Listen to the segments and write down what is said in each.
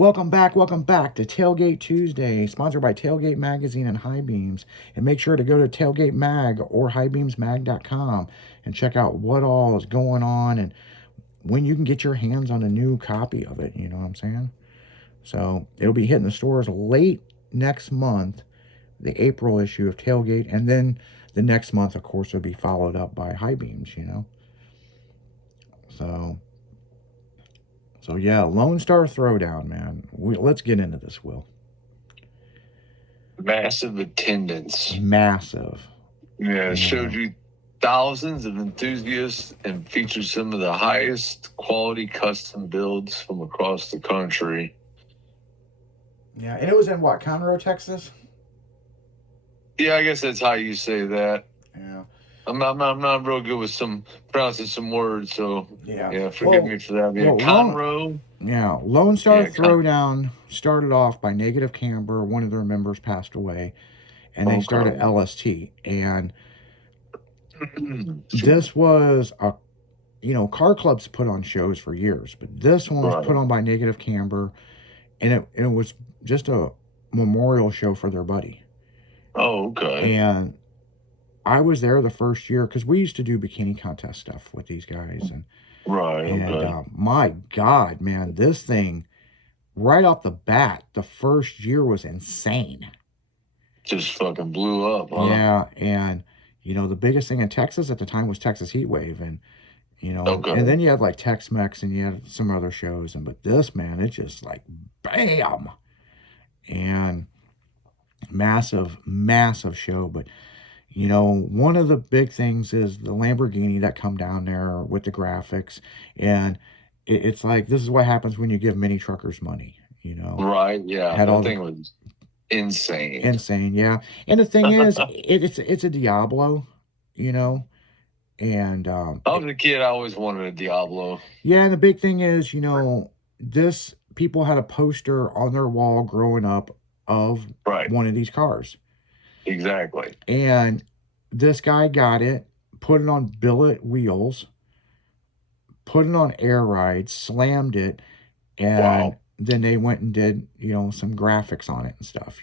Welcome back to Tailgate Tuesday, sponsored by Tailgate Magazine and High Beams. And make sure to go to Tailgate Mag or highbeamsmag.com and check out what all is going on and when you can get your hands on a new copy of it. You know what I'm saying? So it'll be hitting the stores late next month, the April issue of Tailgate, and then the next month, of course, will be followed up by High Beams. So yeah, Lone Star Throwdown, man. Let's get into this, Will. Massive attendance. Massive. Yeah, it showed you thousands of enthusiasts and featured some of the highest quality custom builds from across the country. Yeah, and it was in what, Conroe, Texas? Yeah, I guess that's how you say that. Yeah. I'm not real good with pronouncing some words, so yeah, forgive me for that. Yeah, Conroe. Lone Star Throwdown started off by Negative Camber. One of their members passed away, and they started LST. And this was car clubs put on shows for years, but this one was put on by Negative Camber, and it was just a memorial show for their buddy. Oh, okay. And I was there the first year because we used to do bikini contest stuff with these guys, and my God, man, this thing right off the bat, the first year was insane. Just fucking blew up, huh? Yeah, and the biggest thing in Texas at the time was Texas Heat Wave, and and then you had like Tex-Mex and you had some other shows, but this, man, it's just like bam, and massive show. But one of the big things is the Lamborghini that come down there with the graphics, and it's like, this is what happens when you give mini truckers money, Right, yeah. That thing was insane. Insane, yeah. And the thing is, it's a Diablo, and I was a kid, I always wanted a Diablo. Yeah, and the big thing is, this people had a poster on their wall growing up of one of these cars. Exactly. And this guy got it, put it on billet wheels, put it on air rides, slammed it, and then they went and did, some graphics on it and stuff,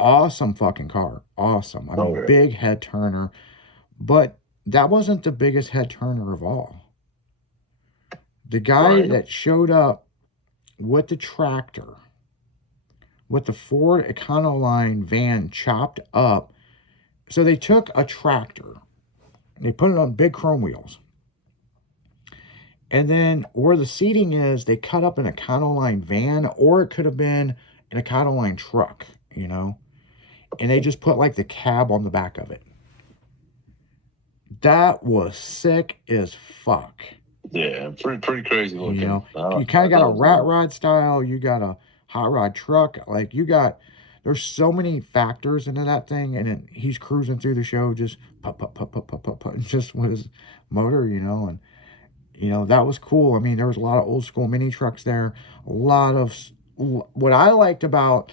awesome fucking car. Awesome. I mean, big head turner. But that wasn't the biggest head turner of all. The guy that showed up with the tractor, with the Ford Econoline van chopped up. So they took a tractor, and they put it on big chrome wheels. And then where the seating is, they cut up an Econoline van, or it could have been an Econoline truck, and they just put like the cab on the back of it. That was sick as fuck. Yeah, pretty crazy looking. You kind of got a rat rod style. You got a hot rod truck. Like, there's so many factors into that thing, and then he's cruising through the show just put, just with his motor, and that was cool. I mean, there was a lot of old school mini trucks there. A lot of what I liked about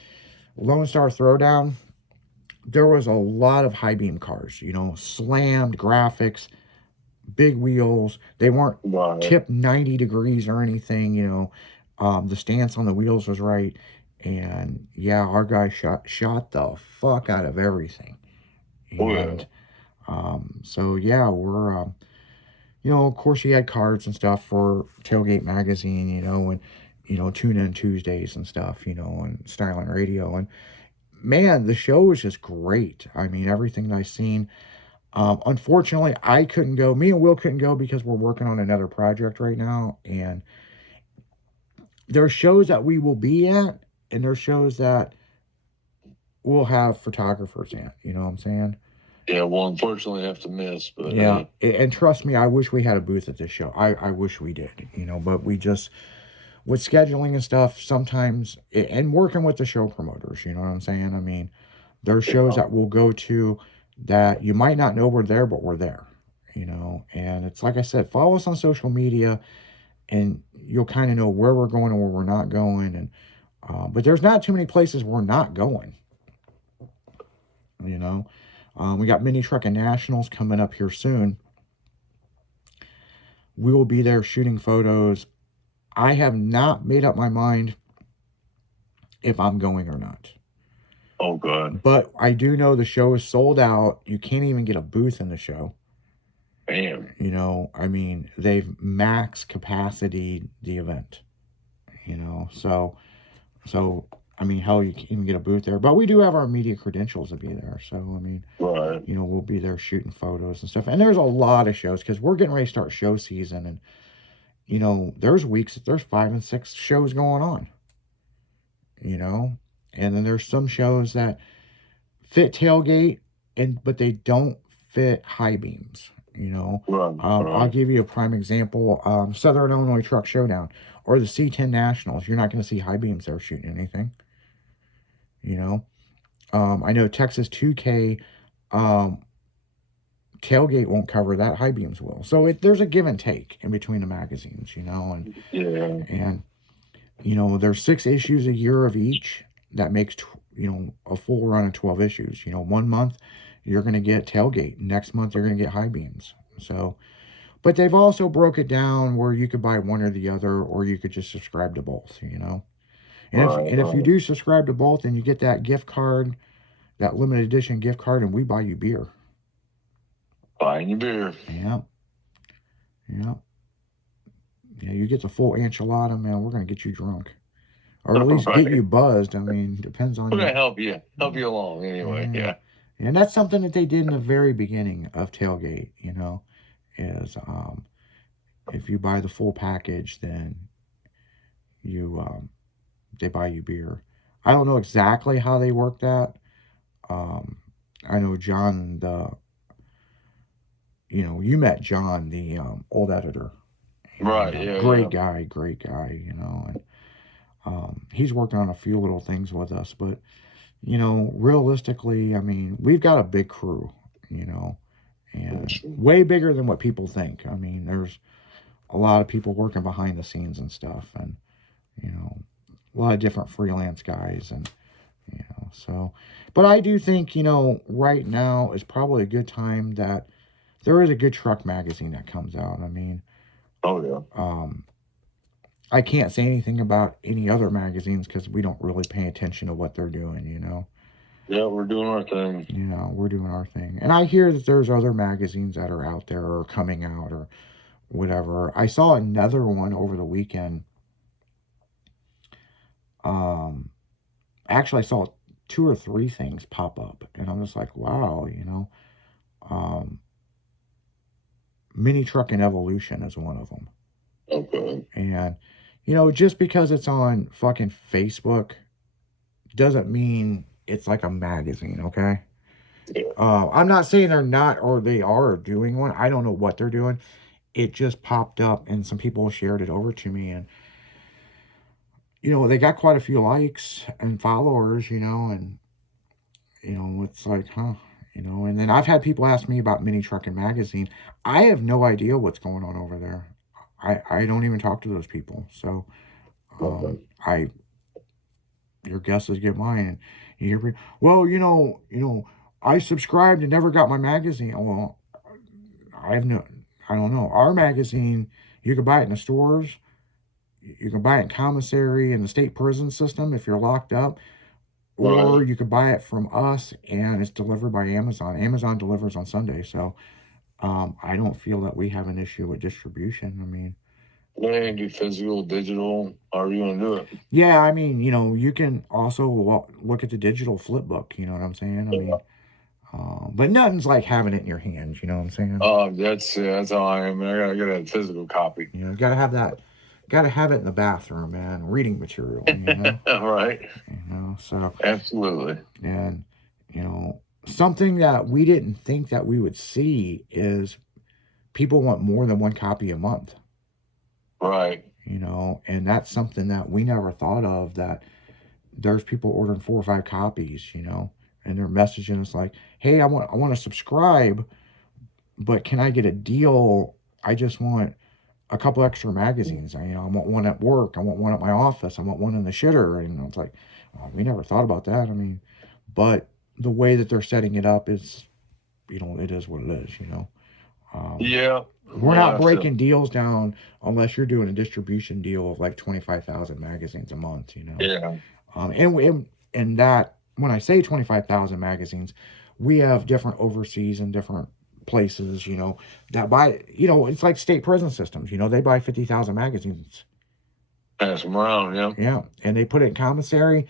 Lone Star Throwdown, there was a lot of high beam cars, slammed graphics, big wheels. They weren't tipped 90 degrees or anything, the stance on the wheels was right. And yeah, our guy shot the fuck out of everything. And so yeah, we're of course he had cards and stuff for Tailgate Magazine, and Tune In Tuesdays and stuff, and Styling Radio. And man, the show was just great. I mean, everything that I've seen. Unfortunately, I couldn't go. Me and Will couldn't go because we're working on another project right now. And there are shows that we will be at, and there are shows that we'll have photographers at. You know what I'm saying? Yeah, well, unfortunately, I have to miss. But yeah, and trust me, I wish we had a booth at this show. I wish we did, but we just, with scheduling and stuff, sometimes, and working with the show promoters, you know what I'm saying? I mean, there are shows that we'll go to that you might not know we're there, but we're there, and it's like I said, follow us on social media, and you'll kind of know where we're going and where we're not going. And but there's not too many places we're not going. We got Mini Trucking Nationals coming up here soon. We will be there shooting photos I have not made up my mind if I'm going or not. Oh, God. But I do know the show is sold out. You can't even get a booth in the show. Damn. You know, I mean, they've max capacity the event. You know, so I mean, hell, you can't even get a booth there. But we do have our media credentials to be there. So I mean, Right. you know, we'll be there shooting photos and stuff. And there's a lot of shows because we're getting ready to start show season, and you know, there's weeks that there's 5 and 6 shows going on. You know, and then there's some shows that fit tailgate, but they don't fit high beams. You know, Right. I'll give you a prime example: Southern Illinois Truck Showdown or the C10 Nationals. You're not going to see high beams there shooting anything. You know, I know Texas 2K tailgate won't cover that. High beams will. So there's a give and take in between the magazines. You know, and you know, there's 6 issues a year of each. That makes you know, a full run of 12 issues. You know, 1 month you're going to get tailgate. Next month you're going to get high beams. So, but they've also broke it down where you could buy one or the other, or you could just subscribe to both. You know, and if you do subscribe to both, then you get that gift card, that limited edition gift card, and we buy you beer. Buying you beer. Yeah. Yeah. Yeah, you get the full enchilada, man. We're gonna get you drunk, or at least get you buzzed. I mean, depends on. We're gonna help you along anyway. Yeah. And that's something that they did in the very beginning of Tailgate. You know, is if you buy the full package, then you they buy you beer. I don't know exactly how they work that. I know John, you met John, the old editor. Right. And, Yeah. Great guy. You know, and he's working on a few little things with us, but you know, realistically, I mean, we've got a big crew. You know, and way bigger than what people think. I mean, there's a lot of people working behind the scenes and stuff, and you know, a lot of different freelance guys, and you know, so. But I do think, you know, right now is probably a good time that there is a good truck magazine that comes out. I mean, oh yeah. I can't say anything about any other magazines because we don't really pay attention to what they're doing. You know. Yeah, we're doing our thing. You know, we're doing our thing. And I hear that there's other magazines that are out there or coming out or whatever. I saw another one over the weekend. Actually, I saw 2 or 3 things pop up, and I'm just like, wow, you know. Mini Trucking Evolution is one of them. Okay. And, you know, just because it's on fucking Facebook doesn't mean it's like a magazine, okay? Yeah. I'm not saying they're not, or they are doing one. I don't know what they're doing. It just popped up and some people shared it over to me, and you know, they got quite a few likes and followers, you know, and you know, it's like, huh, you know, and then I've had people ask me about Mini Trucking Magazine. I have no idea what's going on over there. I don't even talk to those people. So your guesses get mine. And you hear me, well, I subscribed and never got my magazine. Well, I don't know. Our magazine, you can buy it in the stores. You can buy it in commissary in the state prison system if you're locked up. Or you could buy it from us and it's delivered by Amazon. Amazon delivers on Sunday. So I don't feel that we have an issue with distribution. I mean, yeah, do physical, digital, however you want to do it. Yeah, I mean, you know, you can also look at the digital flip book. You know what I'm saying? I mean, but nothing's like having it in your hands. You know what I'm saying? That's how I am. I gotta get a physical copy. You know, gotta have that. Got to have it in the bathroom, man. Reading material. You know? Right. You know, so absolutely. And you know, something that we didn't think that we would see is people want more than 1 copy a month. Right. You know, and that's something that we never thought of, that there's people ordering 4 or 5 copies, you know, and they're messaging us like, hey, I want to subscribe, but can I get a deal? I just want a couple extra magazines. I want one at work. I want one at my office. I want one in the shitter. And it's like, oh, we never thought about that. I mean, but the way that they're setting it up is, you know, it is what it is, you know. Yeah. We're not breaking deals down unless you're doing a distribution deal of like 25,000 magazines a month, you know? Yeah. And that, when I say 25,000 magazines, we have different overseas and different places, you know, that buy, you know, it's like state prison systems, you know, they buy 50,000 magazines. Pass them around, yeah. Yeah. And they put it in commissary,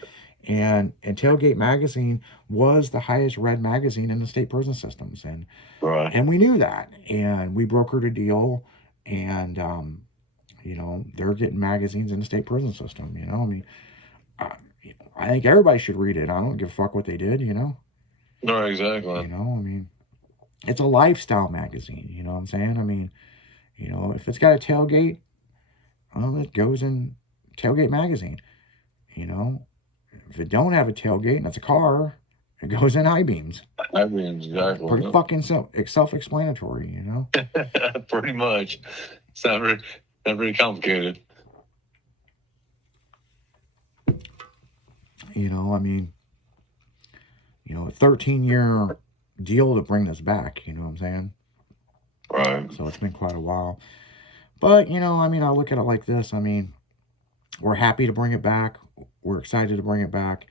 and Tailgate Magazine was the highest read magazine in the state prison systems. Right. And we knew that. And we brokered a deal, and, you know, they're getting magazines in the state prison system, you know, I mean, I think everybody should read it. I don't give a fuck what they did, you know? No, exactly. You know, I mean, it's a lifestyle magazine, you know what I'm saying? I mean, you know, if it's got a tailgate, well, it goes in Tailgate Magazine. You know, if it don't have a tailgate and it's a car, it goes in I-beams. I-beams, exactly. Pretty fucking self-explanatory, you know? Pretty much. It's not very complicated. You know, I mean, you know, a 13-year deal to bring this back, you know what I'm saying? Right. So it's been quite a while. But, you know, I mean, I look at it like this. I mean, we're happy to bring it back. We're excited to bring it back.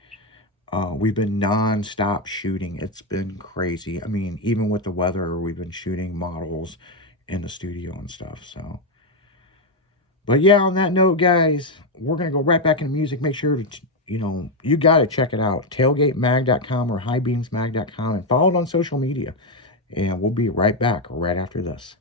We've been non-stop shooting. It's been crazy. I mean, even with the weather, we've been shooting models in the studio and stuff. So, but yeah, on that note, guys, we're going to go right back into music. Make sure to, you know, you got to check it out. TailgateMag.com or HighBeamsMag.com, and follow it on social media. And we'll be right back right after this.